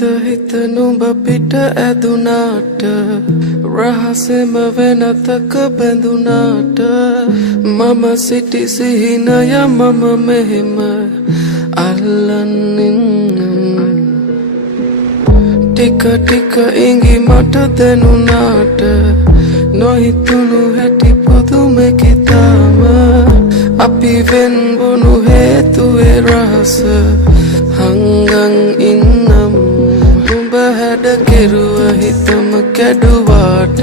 හිත නුඹ පිට ඇදුනාට රහසෙම වෙනතක බැඳුනාට මම සිටි සිහිනය මම මෙහෙම අල්ලන් ඉන්නම් ටික ටික ඉඟි මට දැනුනාට නොහිතුණු හැටි පුදුමෙකි තාම අපි වෙන්වුණු හේතුවේ රහස හංගන් ඉන්නම් නුඹ හැඩ කෙරුව හිතම කැඩුවාට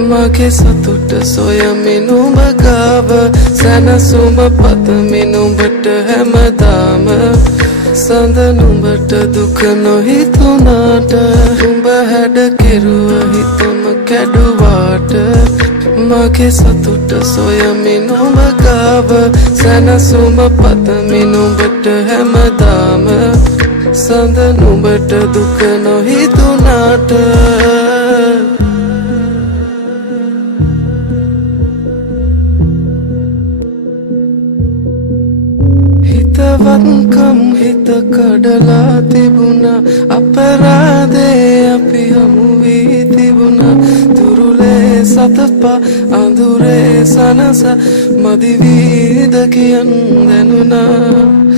මගේ සතුට සොයමින් නුඹ ගාව සැනසුම පතමින් නුඹට හැමදාම සඳ නුඹට දුක නොහිතුණාට නුඹ හැඩ කෙරුව හිතම කැඩුවාට මගේ සතුට සොයමින් නුඹ ගාව සැනසුම පතමින් නුඹට හැමදාම සඳ නුඹට දුක නොහිතුණාට හිතවත්කම් හිත කඩලා තිබුණා අපරාධේ අපි හමු වී තිබුණා තුරුලේ සතපා අඳුරේ සනස මදි වීද කියන් දැනුණා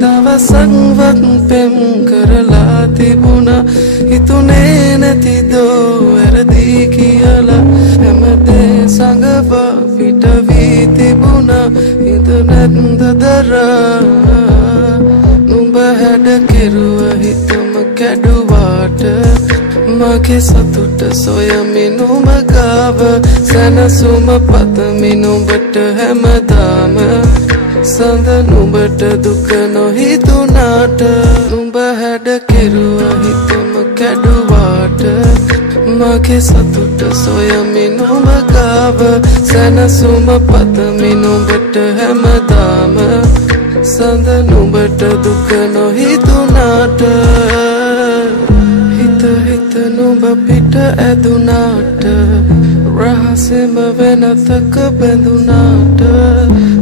දවසක්වත් පෙම් කරලා තිබුණා හිතුනේ නැතිදෝ වැරදි කියලා හැමදේ සඟවා පිට වී තිබුණා හිත නැත්ද දරා නුඹ හැඩ කෙරුව හිතම කැඩුවාට මගේ සතුට සොයමින් නුඹ ගාව සැනසුම පතමින් නුඹට හැමදාම සඳ නුඹට දුක නොහිතුණාට නුඹ හැඩ කෙරුව හිතම කැඩුවාට මගේ සතුට සොයමින් නුඹ ගාව සැනසුම පතමින් නුඹට හැමදාම සඳ නුඹට දුක නොහිතුණාට හිත නුඹ පිට ඇදුනාට රහසෙම වෙනතක බැඳුනාට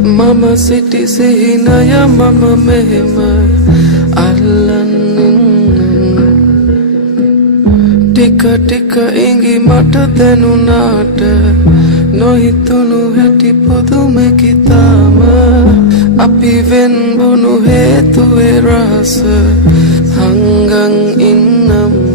මම සිටි සිහිනය මම මෙහෙම අල්ලන් ඉන්නම් ටික ටික ඉඟි මට දැනුනාට නොහිතුණු හැටි පුදුමෙකි තාම අපි වෙන්වුණු හේතුවේ රහස හංගන් ඉන්නම්